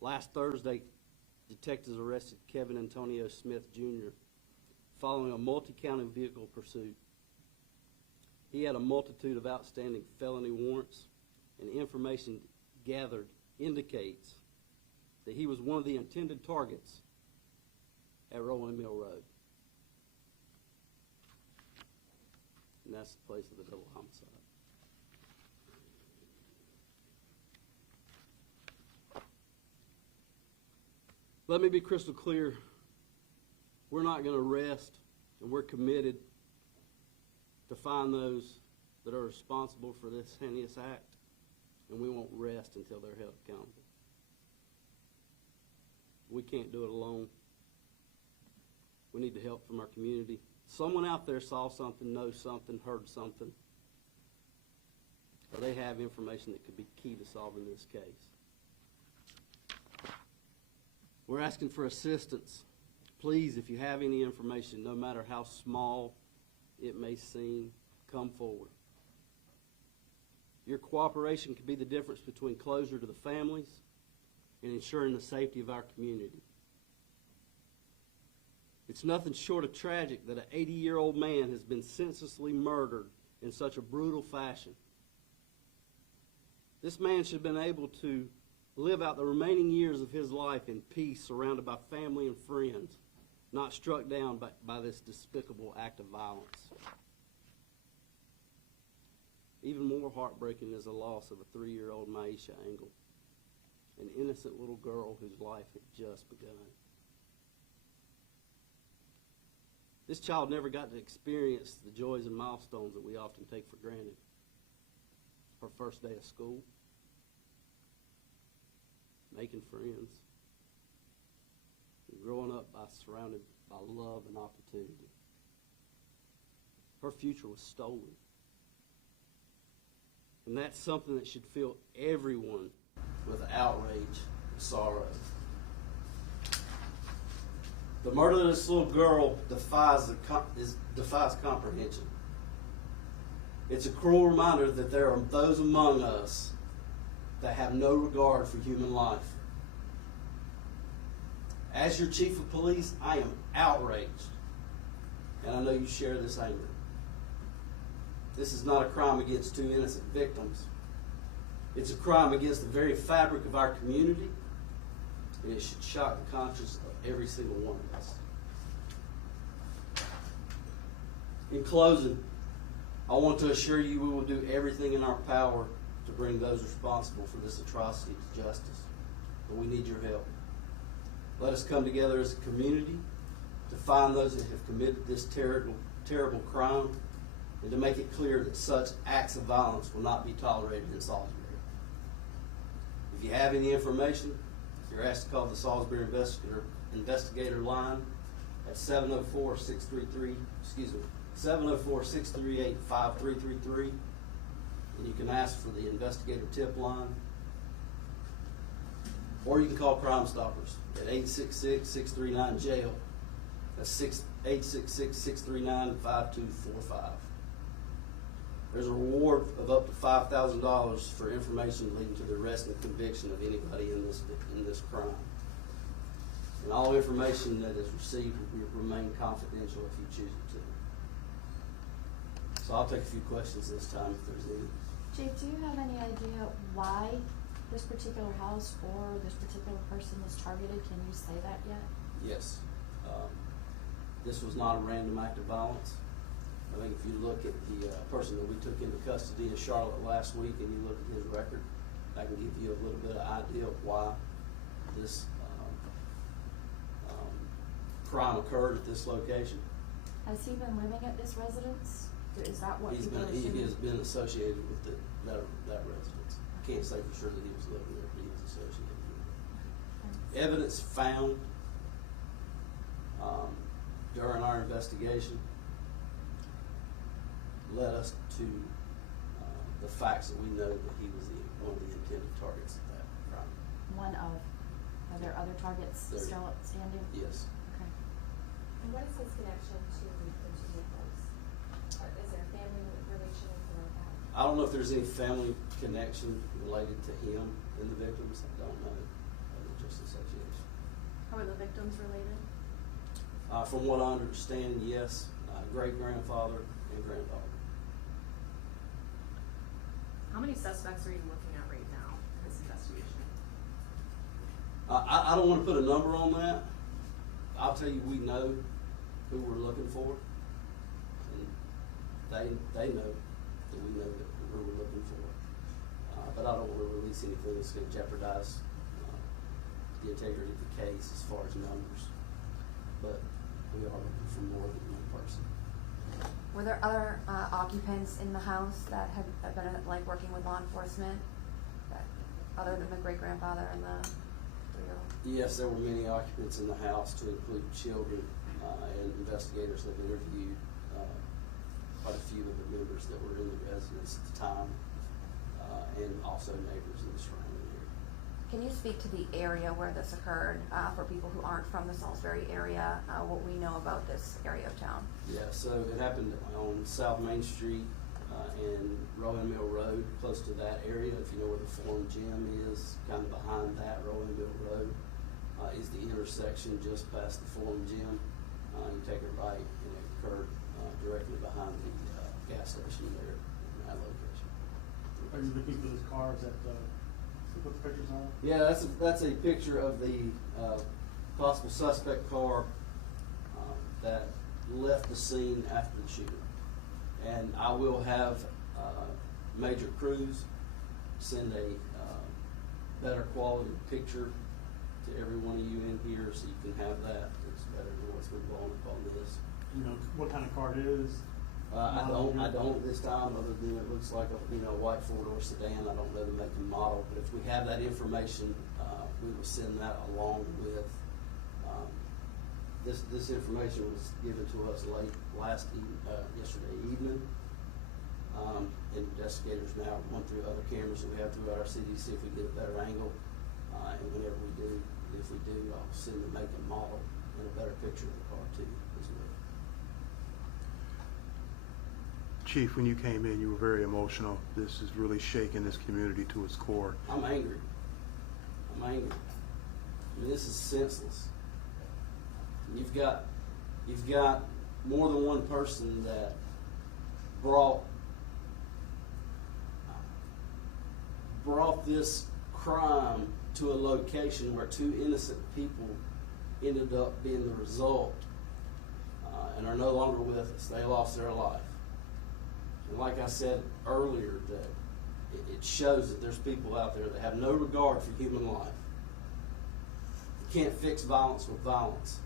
Last Thursday, detectives arrested Kevin Antonio Smith Jr. following a multi-county vehicle pursuit. He had a multitude of outstanding felony warrants, and information gathered indicates that he was one of the intended targets at Rolling Mill Road. And that's the place of the double homicide. Let me be crystal clear. We're not going to rest, and we're committed to find those that are responsible for this heinous act, and we won't rest until they're held accountable. We can't do it alone. We need the help from our community. Someone out there saw something, knows something, heard something, or they have information that could be key to solving this case. We're asking for assistance. Please, if you have any information, no matter how small it may seem, come forward. Your cooperation could be the difference between closure to the families and ensuring the safety of our community. It's nothing short of tragic that an 80-year-old man has been senselessly murdered in such a brutal fashion. This man should have been able to live out the remaining years of his life in peace, surrounded by family and friends, not struck down by this despicable act of violence. Even more heartbreaking is the loss of a 3-year-old Maisha Engel, an innocent little girl whose life had just begun. This child never got to experience the joys and milestones that we often take for granted. Her first day of school, making friends, and growing up surrounded by love and opportunity. Her future was stolen. And that's something that should fill everyone with outrage and sorrow. The murder of this little girl defies comprehension. It's a cruel reminder that there are those among us that have no regard for human life. As your chief of police, I am outraged, and I know you share this anger. This is not a crime against two innocent victims. It's a crime against the very fabric of our community, and it should shock the conscience of every single one of us. In closing, I want to assure you we will do everything in our power to bring those responsible for this atrocity to justice. But we need your help. Let us come together as a community to find those that have committed this terrible, terrible crime, and to make it clear that such acts of violence will not be tolerated in Salisbury. If you have any information, you're asked to call the Salisbury Investigator line at 704-638-5333, and you can ask for the investigator tip line, or you can call Crime Stoppers at 866-639-JAIL. That's 866-639-5245. There's a reward of up to $5,000 for information leading to the arrest and conviction of anybody in this crime. And all information that is received will remain confidential if you choose it to. So I'll take a few questions this time if there's any. Chief, do you have any idea why this particular house or this particular person was targeted? Can you say that yet? Yes. This was not a random act of violence. I think if you look at the person that we took into custody in Charlotte last week and you look at his record, I can give you a little bit of idea of why this crime occurred at this location. Has he been living at this residence? Is that what He has been associated with that residence. I can't say for sure that he was living there, but he was associated with it. Evidence found during our investigation led us to the facts that we know that he was one of the intended targets of that crime. One of. Are there other targets still outstanding? Yes. Okay. And what is his connection to the two victims? Is there a family relation or that? I don't know if there's any family connection related to him and the victims. I don't know. The Just Association. How are the victims related? From what I understand, yes, great-grandfather and granddaughter. How many suspects are you looking at right now in this investigation? I don't want to put a number on that. I'll tell you, we know who we're looking for, and they know that we know that who we're looking for. But I don't want to release anything that's going to jeopardize the integrity of the case as far as numbers. But we are looking for more than one person. Were there other occupants in the house that had been like working with law enforcement, other than the great-grandfather and the 3-year-old? Yes, there were many occupants in the house, to include children, and investigators have interviewed quite a few of the members that were in the residence at the time, and also neighbors in the surrounding area. Can you speak to the area where this occurred, for people who aren't from the Salisbury area, what we know about this area of town? Yeah, so it happened on South Main Street and Rowan Mill Road, close to that area. If you know where the Forum Gym is, kind of behind that, Rowan Mill Road is the intersection just past the Forum Gym. You take a right, and it occurred directly behind the gas station there in that location. Are you looking for this car? Is that what the pictures are? Yeah, that's a picture of the possible suspect car that left the scene after the shooting. And I will have Major Cruz send a better quality picture to every one of you in here, so you can have that. It's better than what's been blown up on this. You know what kind of car it is? I don't this time, other than it looks like a white 4-door sedan. I don't know the make and model, but if we have that information, we will send that along with this information was given to us late yesterday evening. Investigators now went through other cameras that we have throughout our city to see if we get a better angle. And whenever we do, if we do, I'll send the make and model and a better picture of the car too as well. Chief, when you came in, you were very emotional. This is really shaking this community to its core. I'm angry. I mean, this is senseless. You've got more than one person that brought this crime to a location where 2 innocent people ended up being the result and are no longer with us. They lost their life. And like I said earlier, that it shows that there's people out there that have no regard for human life. You can't fix violence with violence.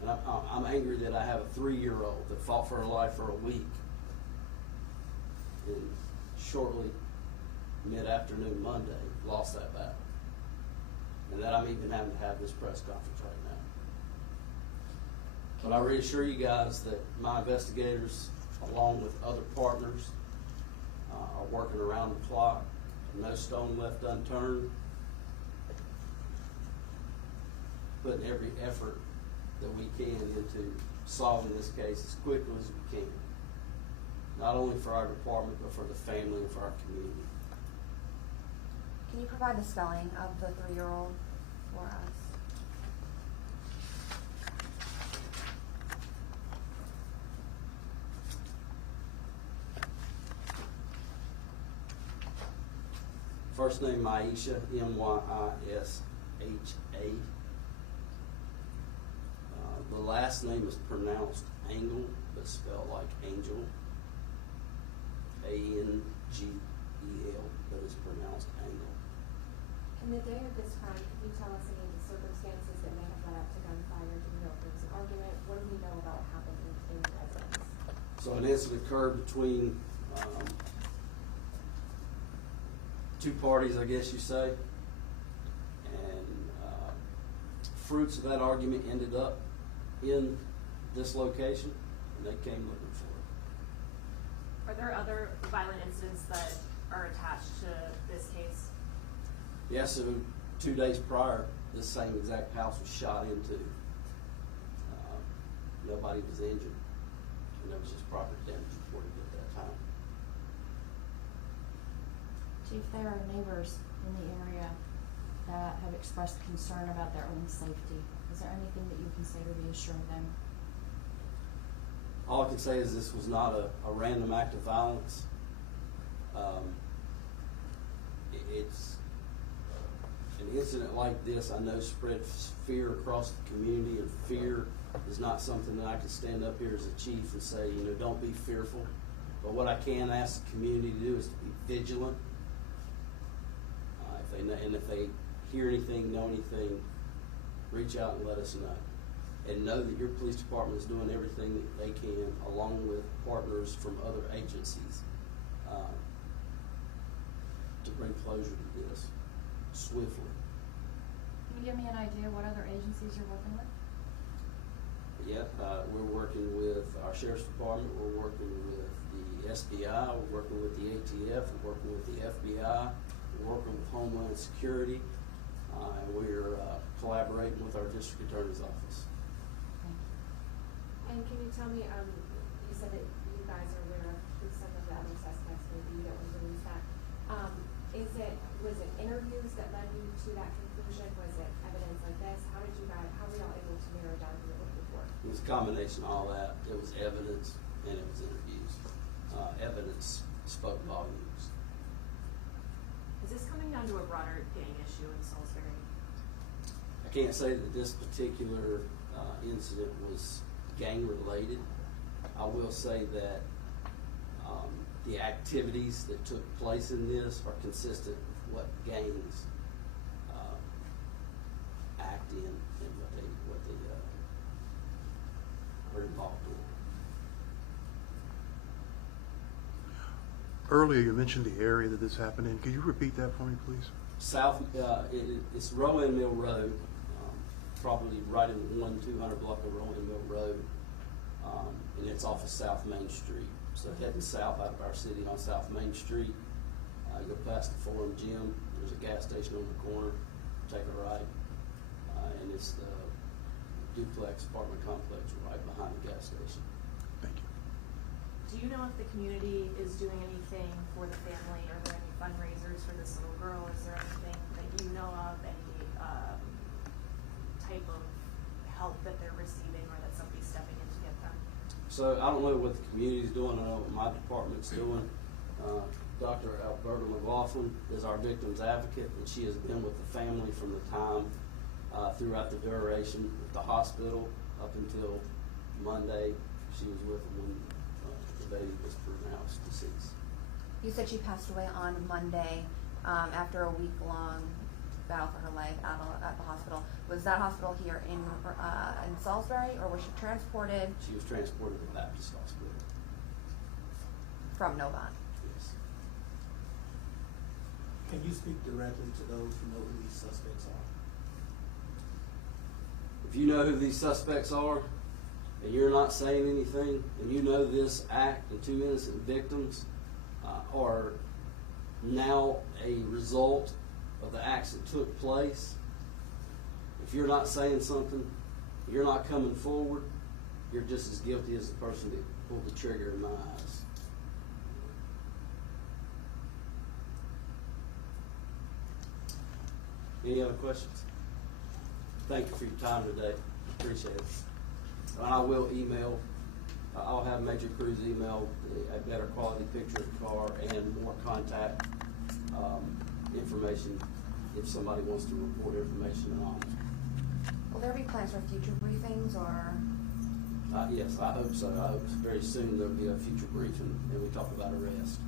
And I'm angry that I have a 3-year-old that fought for her life for a week. And shortly, mid-afternoon Monday, lost that battle. And that I'm even having to have this press conference right now. But I reassure you guys that my investigators, along with other partners, are working around the clock. No stone left unturned. Putting every effort that we can into solving this case as quickly as we can. Not only for our department, but for the family and for our community. Can you provide the spelling of the 3-year-old for us? First name Myisha, M-Y-I-S-H-A. The last name is pronounced Angle, but spelled like Angel. A-N-G-E-L, but it's pronounced Angle. And the day of this crime, can you tell us any of the circumstances that may have led up to gunfire? Do we know if there was an argument? What do we know about what happened in the residence? So an incident occurred between 2 parties, I guess you say. And fruits of that argument ended up in this location, and they came looking for it. Are there other violent incidents that are attached to this case? Yeah, so 2 days prior, this same exact house was shot into. Nobody was injured, and there was just property damage reported at that time. Chief, there are neighbors in the area that have expressed concern about their own safety. Is there anything that you can say to reassure them? All I can say is this was not a random act of violence. It's an incident like this, I know, spreads fear across the community, and fear is not something that I can stand up here as a chief and say, you know, don't be fearful. But what I can ask the community to do is to be vigilant. If they hear anything, know anything, reach out and let us know. And know that your police department is doing everything that they can, along with partners from other agencies, to bring closure to this swiftly. Can you give me an idea what other agencies you're working with? Yep, we're working with our sheriff's department, we're working with the SBI, we're working with the ATF, we're working with the FBI, we're working with Homeland Security, and we're collaborating with our district attorney's office. And can you tell me, you said that you guys are aware of who some of the other suspects may be, you don't want to release that. Was it interviews that led you to that conclusion? Was it evidence like this? How were y'all able to narrow down who you're looking for? It was a combination of all that. It was evidence and it was interviews. Evidence spoke volumes. Is this coming down to a broader gang issue in Salisbury? I can't say that this particular incident was gang related. I will say that the activities that took place in this are consistent with what gangs act in and what they are involved in. Earlier, you mentioned the area that this happened in. Could you repeat that for me, please? It's Rowan Mill Road, probably right in the 1-200 block of Rowan Mill Road, and it's off of South Main Street. So heading south out of our city on South Main Street, go past the Forum Gym. There's a gas station on the corner. Take a right, and it's the duplex apartment complex right behind the gas station. Thank you. Do you know if the community is doing anything for the family? Are there any fundraisers for this little girl? Is there anything that you know of, any type of help that they're receiving or that somebody's stepping in to get them? So I don't know what the community's doing. I know what my department's doing. Dr. Alberta McLaughlin is our victim's advocate, and she has been with the family from the time throughout the duration at the hospital up until Monday. She was with them when the baby was pronounced deceased. You said she passed away on Monday after a week-long battle for her life at the hospital. Was that hospital here in Salisbury, or was she transported? She was transported to Baptist Hospital. From Novant? Yes. Can you speak directly to those who know who these suspects are? If you know who these suspects are, and you're not saying anything, and you know this act and 2 innocent victims are now a result of the acts that took place, if you're not saying something, you're not coming forward, you're just as guilty as the person that pulled the trigger in my eyes. Any other questions? Thank you for your time today. Appreciate it. And I will email, I'll have Major Cruz email a better quality picture of the car and more contact information if somebody wants to report information on it. Will there be plans for future briefings, or? Yes, I hope so. I hope very soon there'll be a future briefing and we talk about arrest.